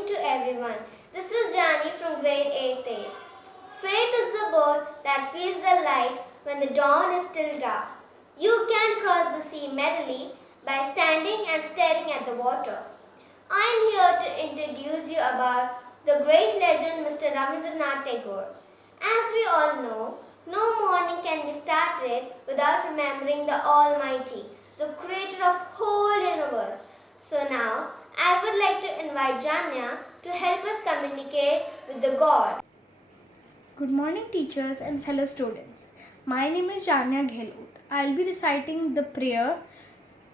morning to everyone. This is Jani from grade 8A. Faith is the boat that feels the light when the dawn is still dark. You can cross the sea merrily by standing and staring at the water. I am here to introduce you about the great legend Mr. Rabindranath Tagore. As we all know, no morning can be started without remembering the Almighty, the creator of whole universe. So now, I would like to invite Janya to help us communicate with the God. Good morning, teachers and fellow students. My name is Janya Ghelot. I will be reciting the prayer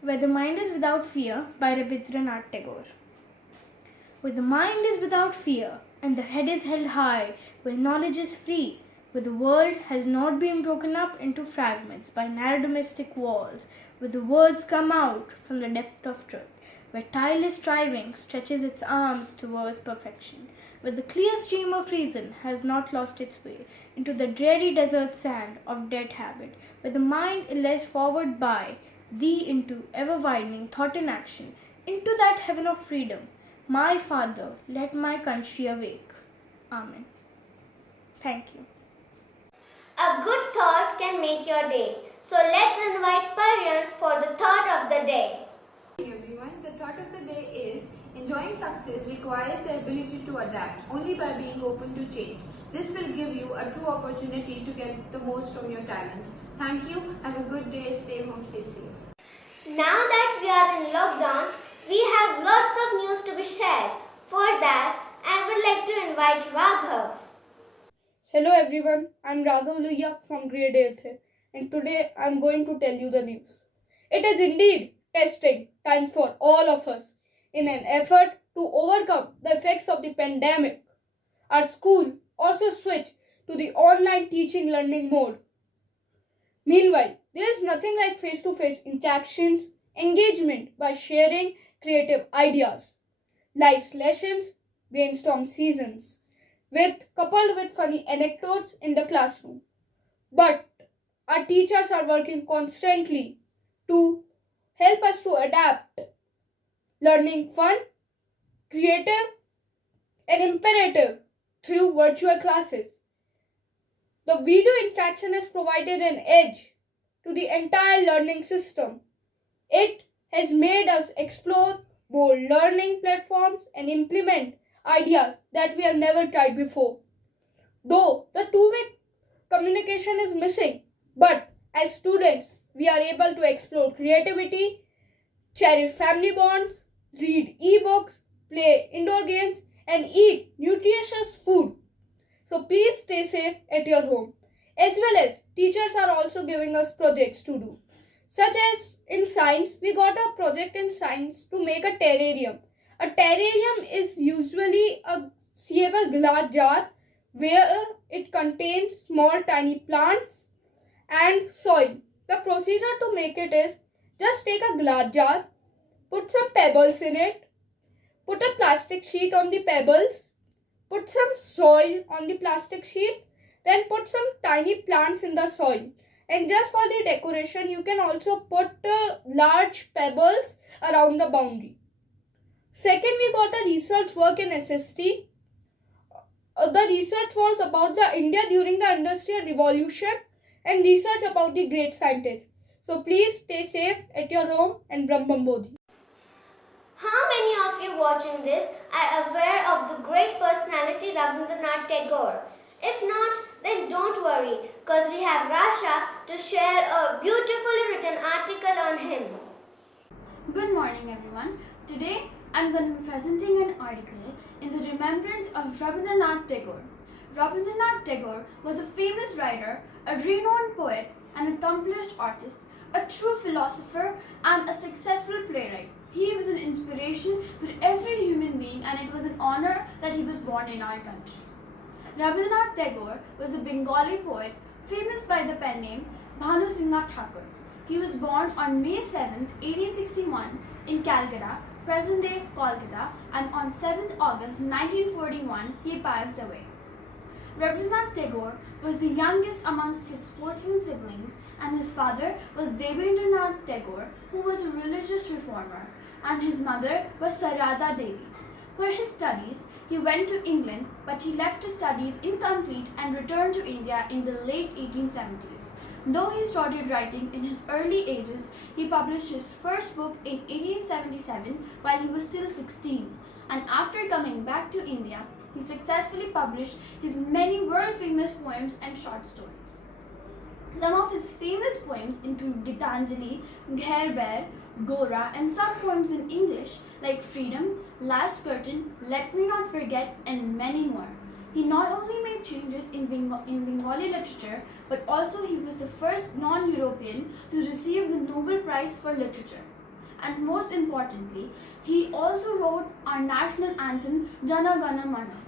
Where the Mind is Without Fear by Rabindranath Tagore. Where the mind is without fear and the head is held high, where knowledge is free, where the world has not been broken up into fragments by narrow domestic walls, where the words come out from the depth of truth, where tireless striving stretches its arms towards perfection, where the clear stream of reason has not lost its way into the dreary desert sand of dead habit, where the mind is led forward by thee into ever-widening thought and action, into that heaven of freedom. My Father, let my country awake. Amen. Thank you. A good thought can make your day. So let's invite Paryan for the thought of the day. Hey everyone, the thought of the day is enjoying success requires the ability to adapt only by being open to change. This will give you a true opportunity to get the most from your talent. Thank you. Have a good day. Stay home. Stay safe. Now that we are in lockdown, we have lots of news to be shared. For that, I would like to invite Raghav. Hello everyone, I am Raghav Luya from grade 8th and today I am going to tell you the news. It is indeed testing time for all of us in an effort to overcome the effects of the pandemic. Our school also switched to the online teaching learning mode. Meanwhile, there is nothing like face-to-face interactions, engagement by sharing creative ideas, live lessons, brainstorm seasons, coupled with funny anecdotes in the classroom. But our teachers are working constantly to help us to adapt learning fun, creative, and imperative through virtual classes. The video interaction has provided an edge to the entire learning system. It has made us explore more learning platforms and implement ideas that we have never tried before. Though the two-way communication is missing, but as students, we are able to explore creativity, cherish family bonds, read e-books, play indoor games, and eat nutritious food. So please stay safe at your home. As well as teachers are also giving us projects to do. Such as in science, we got a project in science to make a terrarium. A terrarium is usually a seeable glass jar where it contains small tiny plants and soil. The procedure to make it is just take a glass jar, put some pebbles in it, put a plastic sheet on the pebbles, put some soil on the plastic sheet, then put some tiny plants in the soil. And just for the decoration, you can also put large pebbles around the boundary. Second, we got a research work in SST. The research was about the India during the Industrial Revolution and research about the great scientists. So please stay safe at your home and Bodhi. How many of you watching this are aware of the great personality Rabindranath Tagore? If not, then don't worry, because we have Rasha to share a beautifully written article on him. Good morning everyone. Today I'm going to be presenting an article in the remembrance of Rabindranath Tagore. Rabindranath Tagore was a famous writer, a renowned poet, an accomplished artist, a true philosopher, and a successful playwright. He was an inspiration for every human being, and it was an honor that he was born in our country. Rabindranath Tagore was a Bengali poet famous by the pen name Bhanu Singha Thakur. He was born on May 7, 1861 in Calcutta, present-day Kolkata, and on 7th August 1941 he passed away. Rabindranath Tagore was the youngest amongst his 14 siblings, and his father was Rabindranath Tagore, who was a religious reformer, and his mother was Sarada Devi. For his studies, he went to England, but he left his studies incomplete and returned to India in the late 1870s. Though he started writing in his early ages, he published his first book in 1877 while he was still 16. And after coming back to India, he successfully published his many world-famous poems and short stories. Some of his famous poems include Gitanjali, Ghair Bair, Gora, and some poems in English like Freedom, Last Curtain, Let Me Not Forget, and many more. He not only made changes in Bengali literature, but also he was the first non-European to receive the Nobel Prize for Literature. And most importantly, he also wrote our national anthem, Jana Gana Mana.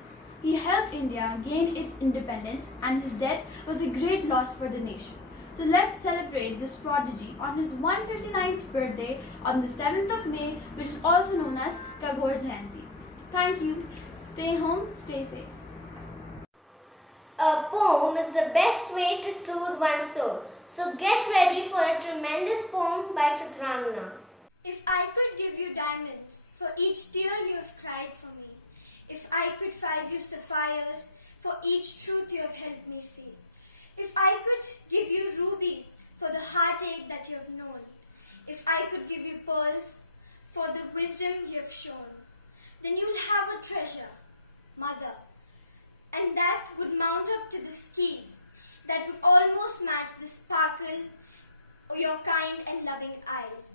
He helped India gain its independence, and his death was a great loss for the nation. So let's celebrate this prodigy on his 159th birthday on the 7th of May, which is also known as Tagore Jayanti. Thank you. Stay home, stay safe. A poem is the best way to soothe one's soul. So get ready for a tremendous poem by Chitrangana. If I could give you diamonds for each tear you have cried for me, if I could five you sapphires for each truth you have helped me see, if I could give you rubies for the heartache that you have known, if I could give you pearls for the wisdom you have shown, then you'll have a treasure, mother, and that would mount up to the skies that would almost match the sparkle of your kind and loving eyes.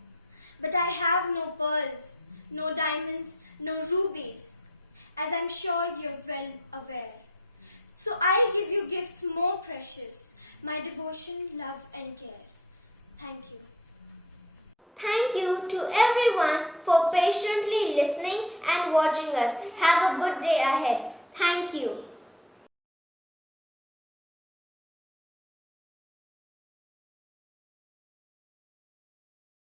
But I have no pearls, no diamonds, no rubies, as I'm sure you're well aware. So I'll give you gifts more precious, my devotion, love and care. Thank you.